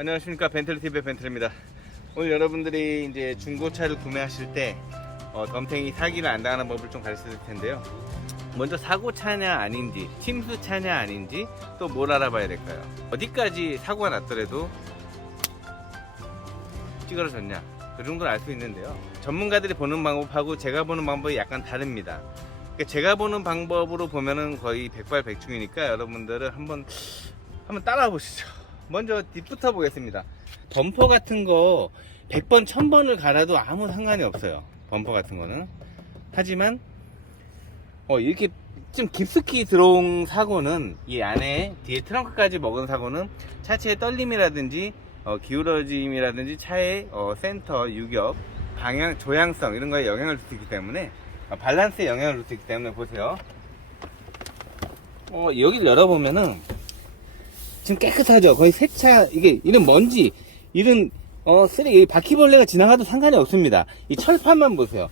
안녕하십니까, 벤틀리TV의 벤틀입니다. 오늘 여러분들이 이제 중고차를 구매하실 때 덤탱이 사기를 안 당하는 법을 좀 가르쳐 드릴 텐데요. 먼저 사고차냐 아닌지, 침수차냐 아닌지, 또 뭘 알아봐야 될까요? 어디까지 사고가 났더라도 찌그러졌냐, 그 정도는 알 수 있는데요. 전문가들이 보는 방법하고 제가 보는 방법이 약간 다릅니다. 그러니까 제가 보는 방법으로 보면은 거의 백발백중이니까 여러분들은 한번 따라와 보시죠. 먼저 뒷부터 보겠습니다. 범퍼 같은 거 100번 1000번을 갈아도 아무 상관이 없어요, 범퍼 같은 거는. 하지만 이렇게 좀 깊숙이 들어온 사고는, 이 안에 뒤에 트렁크까지 먹은 사고는 차체의 떨림이라든지 기울어짐이라든지 차의 센터, 유격, 방향, 조향성 이런 거에 영향을 줄 수 있기 때문에, 밸런스에 영향을 줄 수 있기 때문에 보세요. 여기를 열어보면은 지금 깨끗하죠. 거의 세차, 이런 먼지, 이런 쓰레기, 바퀴벌레가 지나가도 상관이 없습니다. 이 철판만 보세요.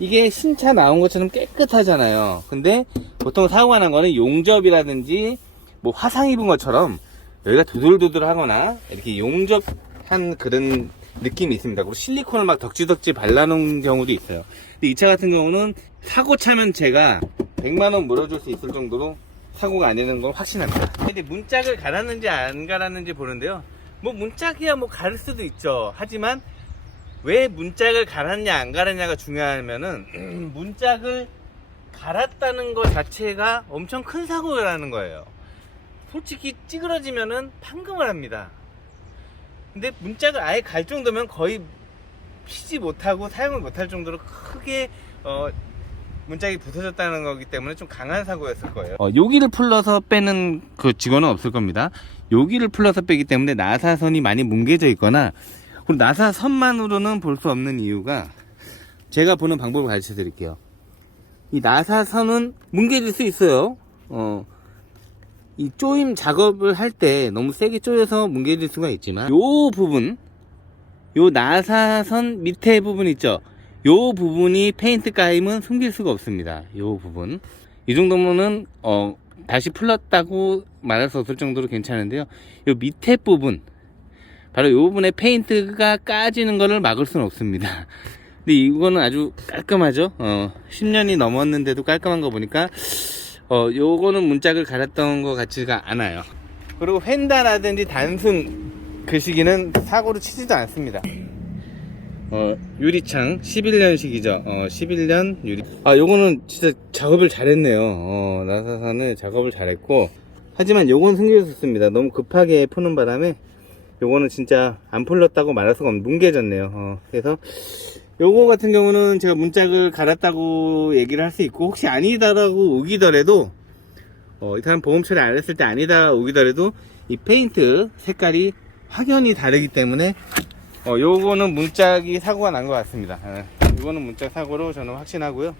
이게 신차 나온 것처럼 깨끗하잖아요. 근데 보통 사고가 난 거는 용접이라든지 뭐 화상 입은 것처럼 여기가 도돌도돌 하거나 이렇게 용접한 그런 느낌이 있습니다. 그리고 실리콘을 막 덕지덕지 발라놓은 경우도 있어요. 근데 이 차 같은 경우는 사고 차면 제가 100만원 물어줄 수 있을 정도로 사고가 안 되는 건 확신합니다. 근데 문짝을 갈았는지 안 갈았는지 보는데요. 뭐 문짝이야 뭐 갈을 수도 있죠. 하지만 왜 문짝을 갈았냐 안 갈았냐가 중요하면은 문짝을 갈았다는 것 자체가 엄청 큰 사고라는 거예요. 솔직히 찌그러지면은 판금을 합니다. 근데 문짝을 아예 갈 정도면 거의 피지 못하고 사용을 못할 정도로 크게 문짝이 부서졌다는 거기 때문에 좀 강한 사고였을 거예요. 여기를 풀러서 빼는 그 직원은 없을 겁니다. 여기를 풀러서 빼기 때문에 나사선이 많이 뭉개져 있거나, 그리고 나사선만으로는 볼 수 없는 이유가, 제가 보는 방법을 가르쳐 드릴게요. 이 나사선은 뭉개질 수 있어요. 이 조임 작업을 할 때 너무 세게 조여서 뭉개질 수가 있지만, 요 부분, 요 나사선 밑에 부분 있죠? 요 부분이 페인트 까임은 숨길 수가 없습니다. 요 부분. 이 정도면은 다시 풀렀다고 말할 수 없을 정도로 괜찮은데요. 요 밑에 부분, 바로 요 부분에 페인트가 까지는 거를 막을 수는 없습니다. 근데 이거는 아주 깔끔하죠. 10년이 넘었는데도 깔끔한 거 보니까 요거는 문짝을 갈았던 것 같지가 않아요. 그리고 휀다라든지 단순 그 시기는 사고로 치지도 않습니다. 유리창 11년식이죠. 11년 유리. 요거는 진짜 작업을 잘했네요. 나사선을 작업을 잘했고, 하지만 요건 숨겨졌습니다. 너무 급하게 푸는 바람에 요거는 진짜 안 풀렸다고 말할 수가 없는, 뭉개졌네요. 그래서 요거 같은 경우는 제가 문짝을 갈았다고 얘기를 할 수 있고, 혹시 아니다라고 우기더라도, 일단 보험 처리 안 했을 때 아니다 우기더라도 이 페인트 색깔이 확연히 다르기 때문에 요거는 문짝이 사고가 난 것 같습니다. 요거는 문짝 사고로 저는 확신하고요.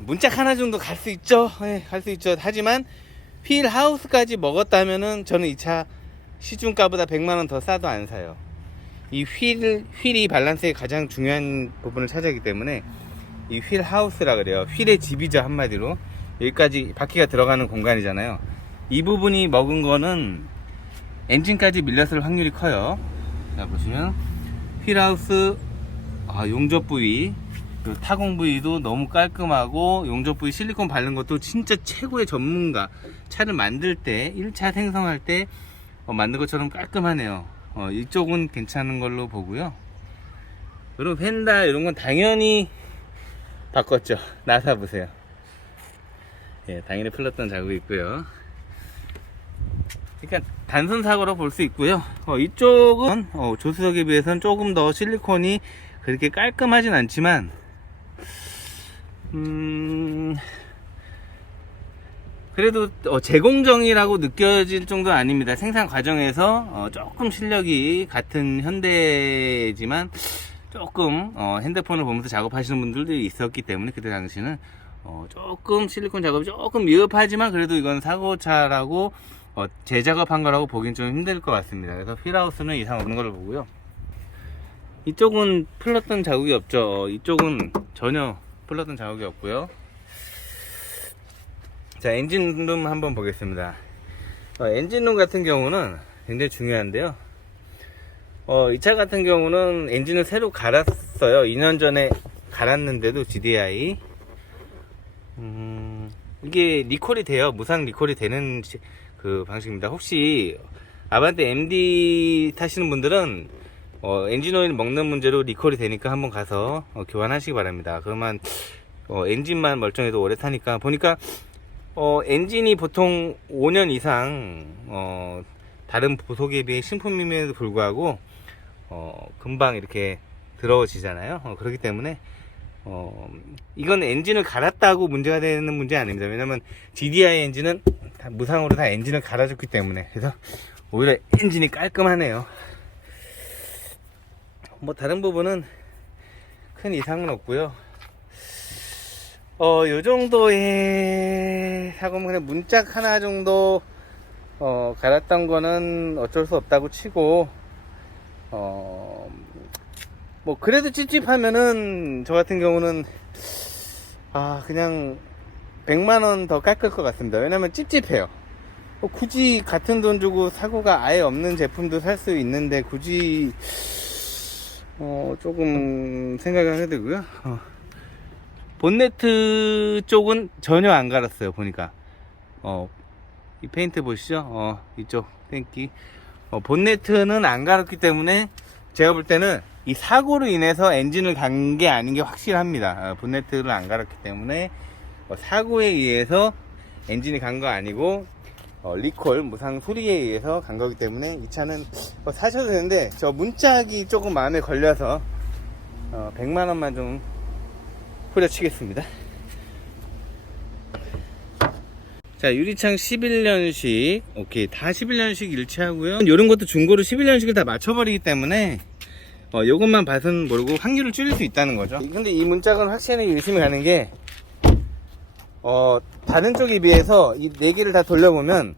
문짝 하나 정도 갈 수 있죠. 갈 수 있죠. 하지만 휠 하우스까지 먹었다면은 저는 이 차 시중가보다 100만원 더 싸도 안 사요. 이 휠이 밸런스의 가장 중요한 부분을 차지하기 때문에, 이 휠 하우스라 그래요. 휠의 집이죠, 한마디로. 여기까지 바퀴가 들어가는 공간이잖아요. 이 부분이 먹은 거는 엔진까지 밀렸을 확률이 커요. 자, 보시면 휠하우스, 용접 부위, 타공 부위도 너무 깔끔하고, 용접 부위 실리콘 바른 것도 진짜 최고의 전문가, 차를 만들 때 1차 생성할 때 만든 것처럼 깔끔하네요. 이쪽은 괜찮은 걸로 보고요. 그리고 휀다 이런 건 당연히 바꿨죠. 나사 보세요. 당연히 풀렸던 자국이 있고요. 그러니까 단순 사고로 볼 수 있고요. 이쪽은 조수석에 비해서는 조금 더 실리콘이 그렇게 깔끔하진 않지만, 그래도 제공정이라고 느껴질 정도는 아닙니다. 생산 과정에서 조금 실력이 같은 현대지만 조금 핸드폰을 보면서 작업하시는 분들도 있었기 때문에, 그때 당시는 조금 실리콘 작업이 조금 미흡하지만 그래도 이건 사고차라고 재작업한 거라고 보긴 좀 힘들 것 같습니다. 그래서 휠하우스는 이상 없는 걸로 보고요. 이쪽은 풀렀던 자국이 없죠. 이쪽은 전혀 풀렀던 자국이 없고요. 자, 엔진룸 한번 보겠습니다. 엔진룸 같은 경우는 굉장히 중요한데요. 이 차 같은 경우는 엔진을 새로 갈았어요. 2년 전에 갈았는데도 GDI. 이게 리콜이 돼요. 무상 리콜이 되는 그 방식입니다. 혹시 아반떼 MD 타시는 분들은 엔진 오일 먹는 문제로 리콜이 되니까 한번 가서 교환하시기 바랍니다. 그러면 엔진만 멀쩡해도 오래 타니까 보니까 엔진이 보통 5년 이상 다른 보석에 비해 신품임에도 불구하고 금방 이렇게 더러워지잖아요. 그렇기 때문에 이건 엔진을 갈았다고 문제가 되는 문제 아닙니다. 왜냐면 GDI 엔진은 다 무상으로 다 엔진을 갈아줬기 때문에. 그래서 오히려 엔진이 깔끔하네요. 뭐 다른 부분은 큰 이상은 없고요. 요 정도의 사고는 그냥 문짝 하나 정도 갈았던 거는 어쩔 수 없다고 치고 뭐 그래도 찝찝하면은 저 같은 경우는 그냥 100만원 더 깎을 것 같습니다. 왜냐면 찝찝해요. 굳이 같은 돈 주고 사고가 아예 없는 제품도 살 수 있는데 굳이 조금 생각을 해야 되고요. 본네트 쪽은 전혀 안 갈았어요. 보니까 이 페인트 보시죠. 이쪽 땡기 본네트는 안 갈았기 때문에 제가 볼 때는 이 사고로 인해서 엔진을 간 게 아닌 게 확실합니다. 본네트를 안 갈았기 때문에 사고에 의해서 엔진이 간 거 아니고 리콜 무상 수리에 의해서 간 거기 때문에 이 차는 사셔도 되는데 저 문짝이 조금 마음에 걸려서 100만원만 좀 후려치겠습니다. 자, 유리창 11년식 오케이, 다 11년식 일치하고요. 이런 것도 중고로 11년식을 다 맞춰버리기 때문에 요것만 봐서는 모르고 확률을 줄일 수 있다는 거죠. 근데 이 문짝은 확실히 열심히 가는 게 다른 쪽에 비해서 이 4개를 다 돌려보면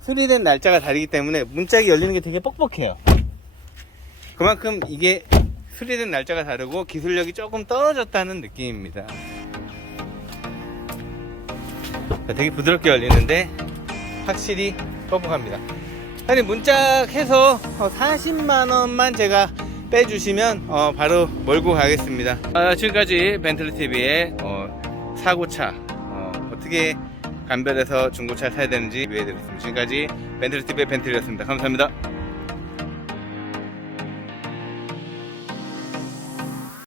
수리된 날짜가 다르기 때문에 문짝이 열리는 게 되게 뻑뻑해요. 그만큼 이게 수리된 날짜가 다르고 기술력이 조금 떨어졌다는 느낌입니다. 되게 부드럽게 열리는데 확실히 뻑뻑합니다. 아니 문짝해서 40만원만 제가 빼주시면 바로 몰고 가겠습니다. 지금까지 벤틀리TV의 사고차 어떻게 감별해서 중고차 사야 되는지 리뷰해드렸습니다. 지금까지 벤틀리TV의 벤틀리였습니다. 감사합니다.